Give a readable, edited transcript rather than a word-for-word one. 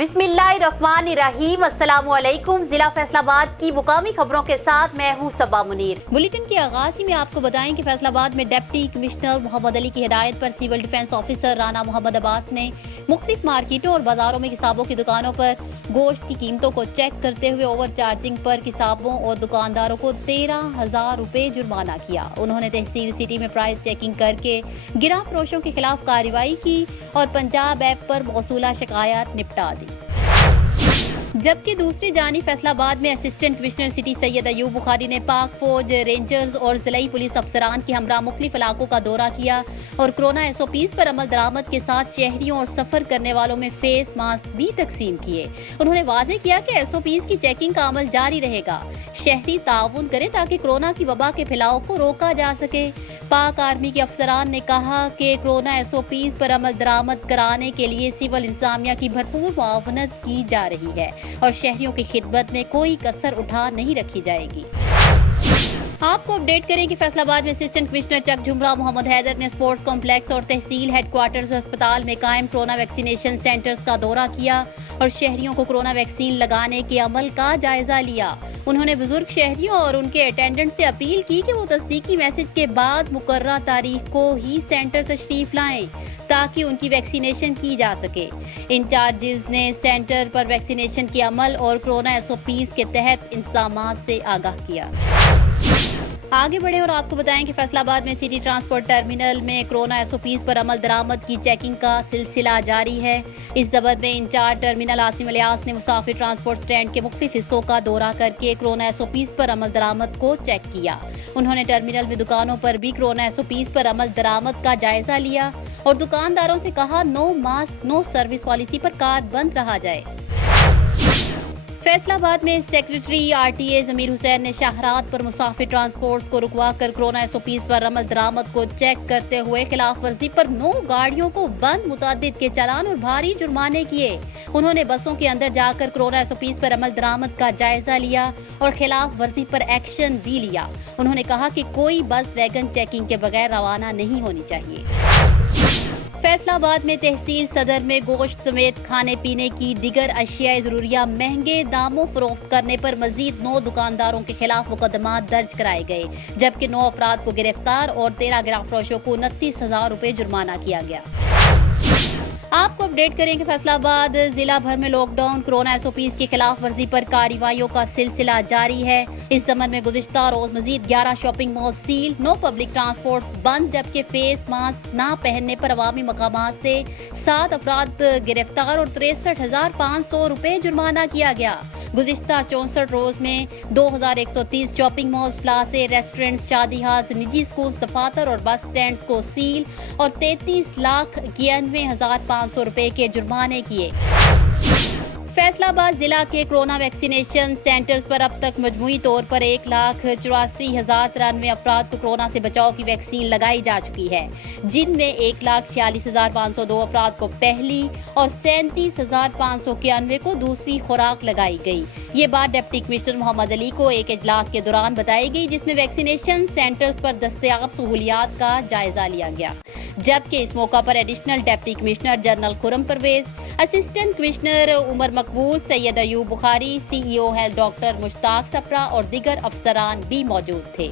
बिस्मिल्लाहिर्रहमानिर्रहीम। अस्सलामुअलैकुम। जिला फैसलाबाद की मुकामी खबरों के साथ मैं हूँ सबा मुनीर। बुलेटिन के आगाज ही में आपको बताएं कि फैसलाबाद में डिप्टी कमिश्नर मोहम्मद अली की हिदायत पर civil defence officer Rana Mohammad Abbas ने मुख्तलिफ मार्केटों और बाजारों में किसाबों की दुकानों पर गोश्त की कीमतों को चेक करते हुए ओवर चार्जिंग पर किसाबों और दुकानदारों को 13,000 रुपए जुर्माना किया। उन्होंने तहसील सिटी में प्राइस चेकिंग करके गिरा फरोशों के खिलाफ कार्रवाई की और पंजाब ऐप पर मौसूला शिकायत निपटा दी। जबकि दूसरी जानिब फैसलाबाद में assistant commissioner city Syed Ayub Bukhari ने पाक फौज, रेंजर्स और जिलाई पुलिस अफसरान के हमरा मुख्तलिफ इलाकों का दौरा किया और कोरोना SOPs पर अमल दरामद के साथ शहरियों और सफर करने वालों में फेस मास्क भी तकसीम किए। उन्होंने वाज़ेह किया कि SOPs की चेकिंग का अमल जारी रहेगा। शहरी ताउन करें ताकि कोरोना की वबा के फैलाव को रोका जा सके। पाक आर्मी के अफसरान ने कहा कि कोरोना SOPs पर अमल दरामद कराने के लिए सिविल इंतजामिया की भरपूर मुआवनत की जा रही है और शहरियों की खिदमत में कोई कसर उठा नहीं रखी जाएगी। आपको अपडेट करें कि फैसलाबाद में असिस्टेंट कमिश्नर चक झुमरा मोहम्मद हैदर ने स्पोर्ट्स कॉम्प्लेक्स और तहसील हेडक्वार्टर्स अस्पताल में कायम कोरोना वैक्सीनेशन सेंटर्स का दौरा किया और शहरियों को कोरोना वैक्सीन लगाने के अमल का जायजा लिया। उन्होंने बुजुर्ग शहरियों और उनके अटेंडेंट से अपील की कि वो तस्दीकी मैसेज के बाद मुकर्ररा तारीख को ही सेंटर तशरीफ लाएं ताकि उनकी वैक्सीनेशन की जा सके। इंचार्जेस ने सेंटर पर वैक्सीनेशन के अमल और कोरोना SOPs के तहत इंतजामात से आगाह किया। आगे बढ़े और आपको बताएं कि फैसलाबाद में सिटी ट्रांसपोर्ट टर्मिनल में कोरोना SOPs पर अमल दरामद की चेकिंग का सिलसिला जारी है। इस दबद में इंचार्ज टर्मिनल आसिम अलियास ने मुसाफिर ट्रांसपोर्ट स्टैंड के मुख्तलिफ हिस्सों का दौरा करके कोरोना SOPs पर अमल दरामद को चेक किया। उन्होंने टर्मिनल में दुकानों पर भी कोरोना SOPs पर अमल दरामद का जायजा लिया और दुकानदारों से कहा no mask no service policy पर कार बंद रहा जाए। फैसलाबाद में सेक्रेटरी RTA जमीर हुसैन ने शाहरात पर मुसाफिर ट्रांसपोर्ट को रुकवा कर कोरोना SOPs पर अमल दरामद को चेक करते हुए खिलाफ वर्जी पर 9 गाड़ियों को बंद, मुतादिद के चालान और भारी जुर्माने किए। उन्होंने बसों के अंदर जाकर कोरोना SOPs पर अमल दरामद का जायजा लिया और खिलाफ वर्जी पर एक्शन भी लिया। उन्होंने कहा कि कोई बस वैगन चेकिंग के बगैर रवाना नहीं होनी चाहिए। फैसलाबाद में तहसील सदर में गोश्त समेत खाने पीने की दिगर अशियाए ज़रूरिया महंगे दामों फरोख्त करने पर मजीद 9 दुकानदारों के खिलाफ मुकदमा दर्ज कराए गए, जबकि 9 अफराद को गिरफ्तार और 13 गिरफ्तार फरोशों को 29,000 रुपए जुर्माना किया गया। आपको अपडेट करें कि फैसलाबाद जिला भर में लॉकडाउन कोरोना SOPs की खिलाफ वर्जी पर कार्रवाइयों का सिलसिला जारी है। इस ज़मन में गुज़िश्ता रोज मजीद 11 shopping mall seal, 9 public transport बंद, जबकि फेस मास्क ना पहनने पर अवामी मकामात से 7 अफराद गिरफ्तार और 63,500 रुपए जुर्माना किया गया। गुज़िश्ता 64 रोज में 2,130 शॉपिंग मॉल्स, प्लाजे, रेस्टोरेंट्स, शादी हाल, निजी स्कूल, दफातर और बस स्टैंड को सील और 33,91,500 रुपए के जुर्माने किए। फैसलाबाद जिला के कोरोना वैक्सीनेशन सेंटर्स पर अब तक मजमूई तौर पर 1,84,093 अफराद को कोरोना से बचाव की वैक्सीन लगाई जा चुकी है, जिनमें 1,46,502 अफराद को पहली और 37,591 को दूसरी खुराक लगाई गई। ये बात डिप्टी कमिश्नर मोहम्मद अली को एक इजलास के दौरान बताई गई, जिसमें वैक्सीनेशन सेंटर्स पर दस्तयाब सहूलियात का जायजा लिया गया। जबकि इस मौका पर additional deputy commissioner general Khurram Parvez, assistant commissioner Umar Maqbool, Syed Ayub Bukhari, CEO health doctor Mushtaq Sapra और दीगर अफसरान भी मौजूद थे।